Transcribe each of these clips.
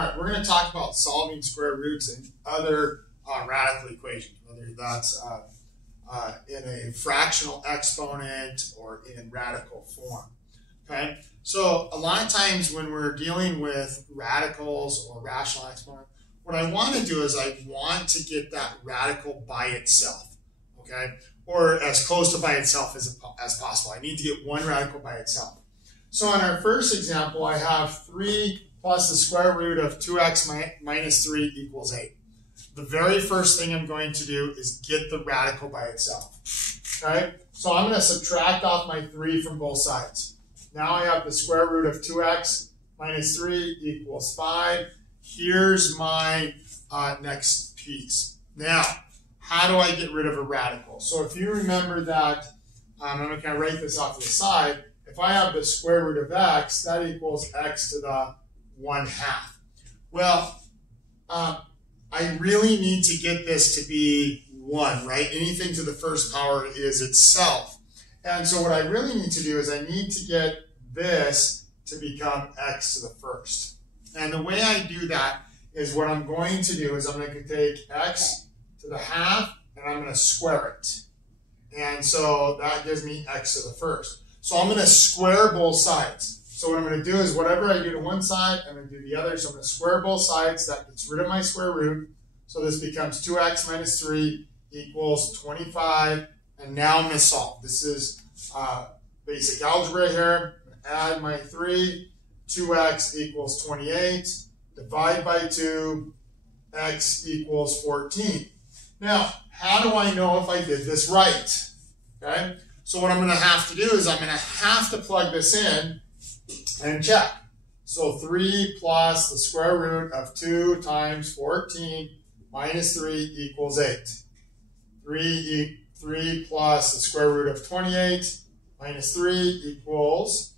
right, we're going to talk about solving square roots and other radical equations, whether that's in a fractional exponent or in radical form. Okay, so a lot of times when we're dealing with radicals or rational exponent, what I want to do is I want to get that radical by itself, okay, or as close to by itself as possible. I need to get one radical by itself. So in our first example, I have 3 plus the square root of 2x minus 3 equals 8. The very first thing I'm going to do is get the radical by itself. Okay, so I'm going to subtract off my 3 from both sides. Now I have the square root of 2x minus 3 equals 5. Here's my next piece. Now, how do I get rid of a radical? So if you remember that, I'm going to kind of write this off to the side. If I have the square root of x, that equals x to the 1/2. Well, I really need to get this to be 1, right? Anything to the first power is itself. And so what I really need to do is I need to get this to become x to the first. And the way I do that is what I'm going to do is I'm going to take x to the 1/2 and I'm going to square it. And so that gives me x to the first. So I'm going to square both sides. So what I'm going to do is whatever I do to one side, I'm going to do the other. So I'm going to square both sides. That gets rid of my square root. So this becomes 2x minus 3 equals 25. And now I'm going to solve. This is basic algebra here. I'm going to add my 3. 2x equals 28. Divide by 2. X equals 14. Now, how do I know if I did this right? Okay. So what I'm going to have to do is I'm going to have to plug this in and check. So 3 plus the square root of 2 times 14 minus 3 equals 8. 3 plus the square root of 28 minus 3 equals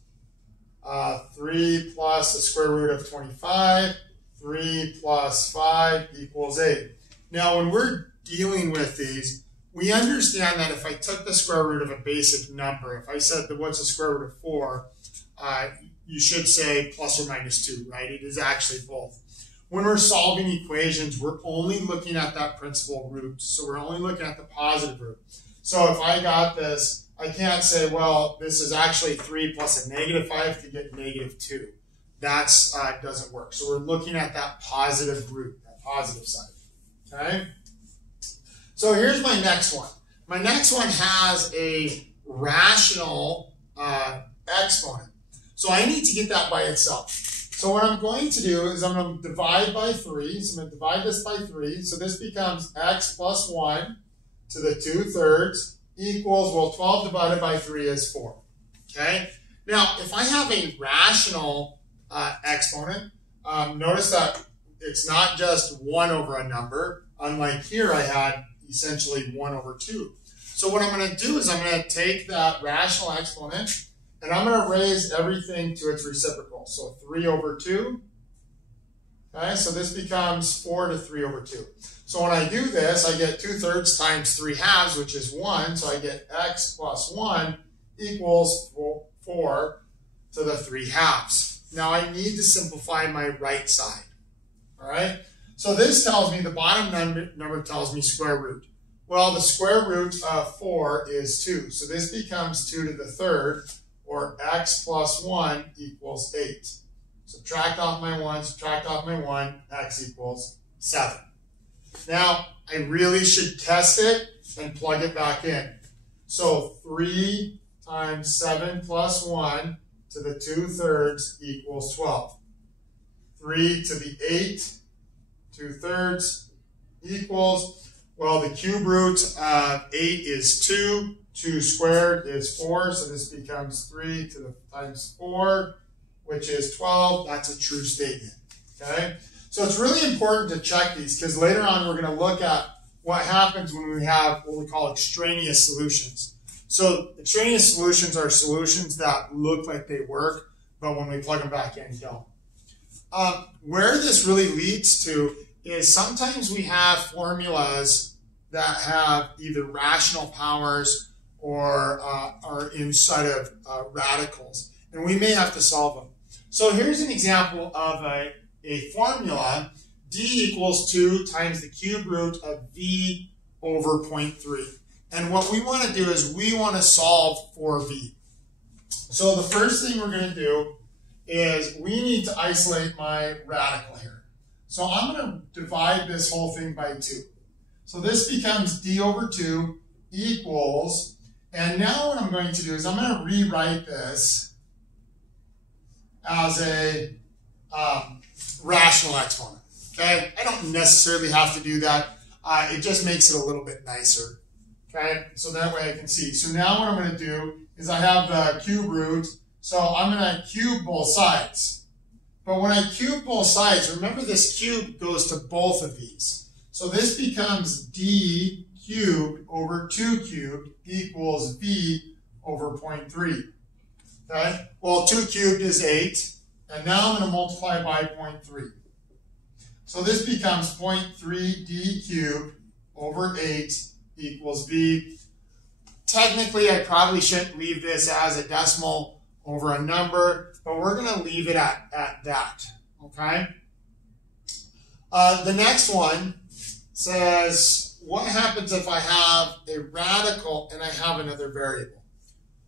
3 plus the square root of 25. 3 plus 5 equals 8. Now when we're dealing with these, we understand that if I took the square root of a basic number, if I said that what's the square root of 4, you should say plus or minus 2, right? It is actually both. When we're solving equations, we're only looking at that principal root. So we're only looking at the positive root. So if I got this, I can't say, well, this is actually 3 plus a negative 5 to get negative 2. That doesn't work. So we're looking at that positive root, that positive side. Okay? So here's my next one. My next one has a rational exponent. So I need to get that by itself. So what I'm going to do is I'm going to divide by 3. So I'm going to divide this by 3. So this becomes x plus 1 to the 2/3 equals, well, 12 divided by 3 is 4. Okay? Now, if I have a rational exponent, notice that it's not just 1 over a number. Unlike here, I had essentially 1 over 2. So what I'm going to do is I'm going to take that rational exponent and I'm going to raise everything to its reciprocal. So 3 over 2. Okay, so this becomes 4 to 3 over 2. So when I do this, I get 2/3 times 3/2, which is 1. So I get x plus 1 equals 4 to the 3/2. Now I need to simplify my right side. All right. So this tells me the bottom number tells me square root. Well, the square root of 4 is 2. So this becomes 2 to the 3rd, or x plus 1 equals 8. Subtract off my 1, subtract off my 1, x equals 7. Now, I really should test it and plug it back in. So 3 times 7 plus 1 to the 2/3 equals 12. 3 to the 8 2/3 equals, well, the cube root of 8 is 2. 2 squared is 4. So this becomes 3 to the times 4, which is 12. That's a true statement. Okay? So it's really important to check these because later on we're going to look at what happens when we have what we call extraneous solutions. So extraneous solutions are solutions that look like they work, but when we plug them back in, don't. Where this really leads to is sometimes we have formulas that have either rational powers or are inside of radicals, and we may have to solve them. So here's an example of a a formula. D equals 2 times the cube root of v over 0.3. And what we want to do is we want to solve for v. So the first thing we're going to do is we need to isolate my radical here. So I'm going to divide this whole thing by 2. So this becomes d over 2 equals, and now what I'm going to do is I'm going to rewrite this as a rational exponent. Okay, I don't necessarily have to do that. It just makes it a little bit nicer. Okay, so that way I can see. So now what I'm going to do is I have the cube root, so I'm going to cube both sides. But when I cube both sides, remember this cube goes to both of these. So this becomes d cubed over 2 cubed equals v over 0.3. Okay, well 2 cubed is 8, and now I'm going to multiply by 0.3. So this becomes 0.3 d cubed over 8 equals v. Technically, I probably shouldn't leave this as a decimal over a number, but we're going to leave it at that, okay? The next one says, what happens if I have a radical and I have another variable?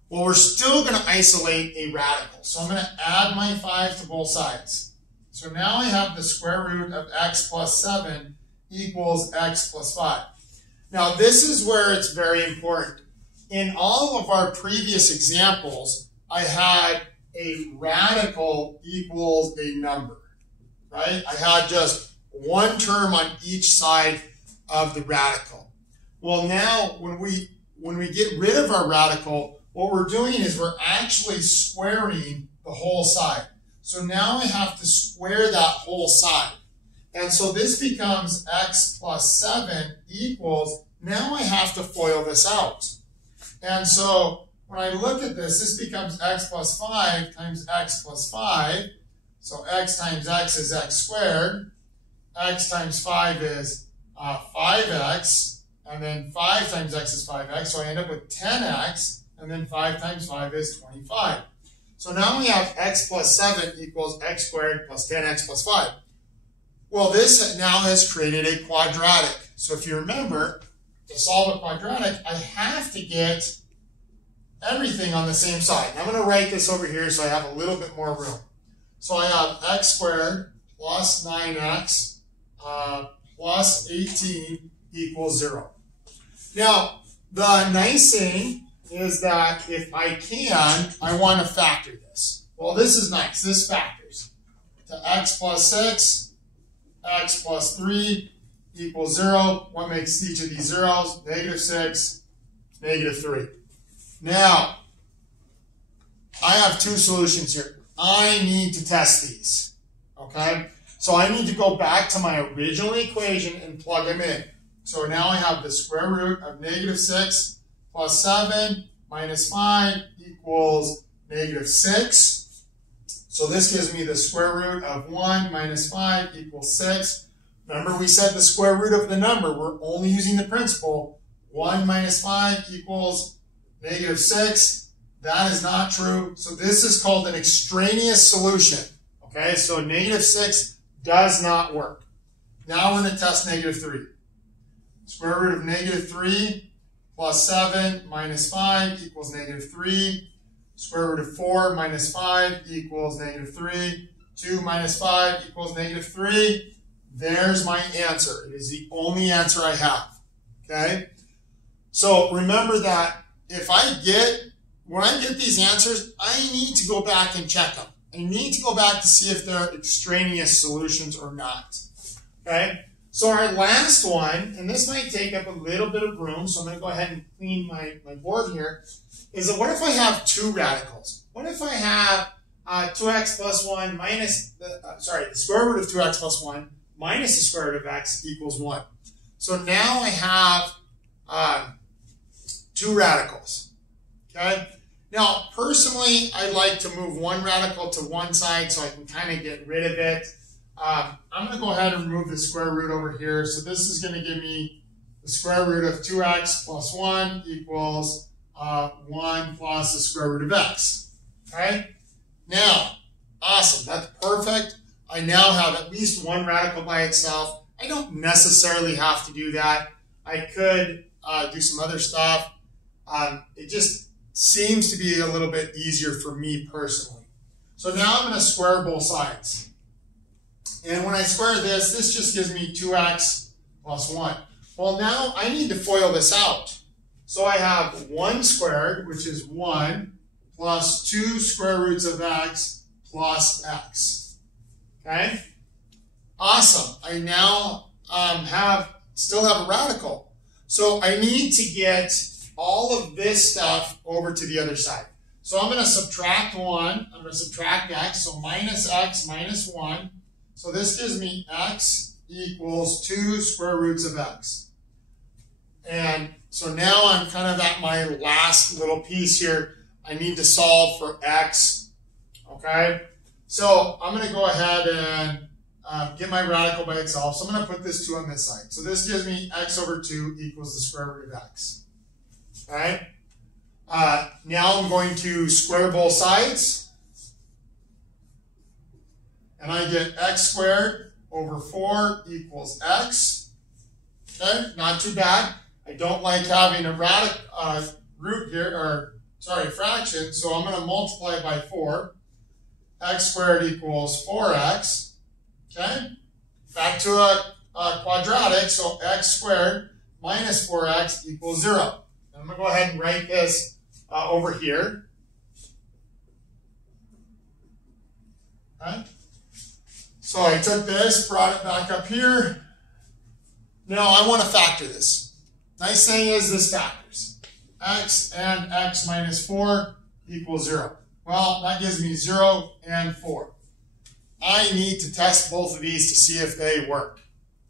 Well, we're still going to isolate a radical. So I'm going to add my 5 to both sides. So now I have the square root of x plus 7 equals x plus 5. Now this is where it's very important. In all of our previous examples, I had a radical equals a number, right? I had just one term on each side of the radical. Well, now when we get rid of our radical, what we're doing is we're actually squaring the whole side. So now I have to square that whole side. And so this becomes x plus 7 equals, now I have to FOIL this out. And so when I look at this, this becomes x plus 5 times x plus 5. So x times x is x squared. X times 5 is 5x. And then 5 times x is 5x. So I end up with 10x. And then 5 times 5 is 25. So now we have x plus 7 equals x squared plus 10x plus 5. Well, this now has created a quadratic. So if you remember, to solve a quadratic, I have to get everything on the same side. And I'm going to write this over here so I have a little bit more room. So I have x squared plus 9x plus 18 equals 0. Now, the nice thing is that if I can, I want to factor this. Well, this is nice. This factors to x plus 6, x plus 3 equals 0. What makes each of these zeros? Negative 6, negative 3. Now, I have two solutions here. I need to test these, okay? So I need to go back to my original equation and plug them in. So now I have the square root of negative 6 plus 7 minus 5 equals negative 6. So this gives me the square root of 1 minus 5 equals 6. Remember, we said the square root of the number. We're only using the principle. 1 minus 5 equals negative 6. That is not true. So this is called an extraneous solution. Okay, so negative 6 does not work. Now we're going to test negative 3. Square root of negative 3 plus 7 minus 5 equals negative 3. Square root of 4 minus 5 equals negative 3. 2 minus 5 equals negative 3. There's my answer. It is the only answer I have. Okay? So remember that when I get these answers, I need to go back and check them. I need to go back to see if they're extraneous solutions or not. Okay? So our last one, and this might take up a little bit of room, so I'm going to go ahead and clean my board here, is that what if I have two radicals? What if I have 2x plus 1 minus, the square root of 2x plus 1 minus the square root of x equals 1. So now I have two radicals, okay? Now, personally, I like to move one radical to one side so I can kind of get rid of it. I'm going to go ahead and remove the square root over here. So this is going to give me the square root of 2x plus 1 equals 1 plus the square root of x. Okay? Now, awesome. That's perfect. I now have at least one radical by itself. I don't necessarily have to do that. I could do some other stuff. It just seems to be a little bit easier for me personally. So now I'm going to square both sides. And when I square this, this just gives me 2x plus 1. Well, now I need to FOIL this out. So I have 1 squared, which is 1, plus 2 square roots of x plus x. Okay? Awesome. I now still have a radical. So I need to get all of this stuff over to the other side. So I'm going to subtract 1. I'm going to subtract x. So minus x minus 1. So this gives me x equals 2 square roots of x. And so now I'm kind of at my last little piece here. I need to solve for x. Okay? So I'm going to go ahead and get my radical by itself. So I'm going to put this 2 on this side. So this gives me x over 2 equals the square root of x. All right? Now I'm going to square both sides. And I get x squared over 4 equals x. Okay? Not too bad. I don't like having a root here, fraction. So I'm going to multiply by 4. X squared equals 4x. Okay? Back to a quadratic, so x squared minus 4x equals 0. And I'm going to go ahead and write this over here. Okay? So I took this, brought it back up here. Now I want to factor this. Nice thing is this factors. X and x minus 4 equals 0. Well, that gives me 0 and 4. I need to test both of these to see if they work.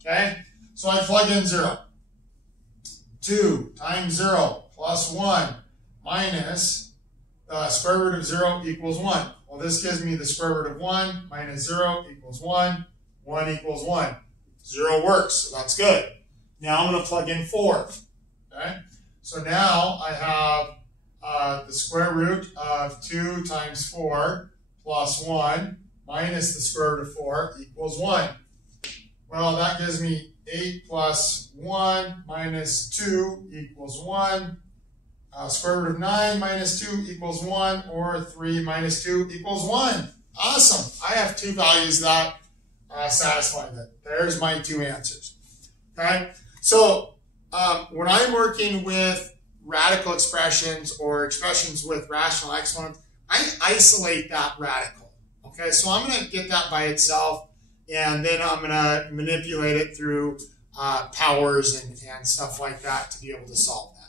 Okay? So I plug in 0. 2 times 0 plus 1 minus the square root of 0 equals 1. Well, this gives me the square root of 1 minus 0 equals 1. 1 equals 1. 0 works, so that's good. Now I'm going to plug in 4. Okay? So now I have the square root of 2 times 4 plus 1 minus the square root of 4 equals 1. Well, that gives me 8 plus 1 minus 2 equals 1. Square root of 9 minus 2 equals 1, or 3 minus 2 equals 1. Awesome. I have 2 values that satisfy that. There's my 2 answers. Okay? So when I'm working with radical expressions or expressions with rational exponents, I isolate that radical. Okay? So I'm going to get that by itself, and then I'm going to manipulate it through powers and stuff like that to be able to solve that.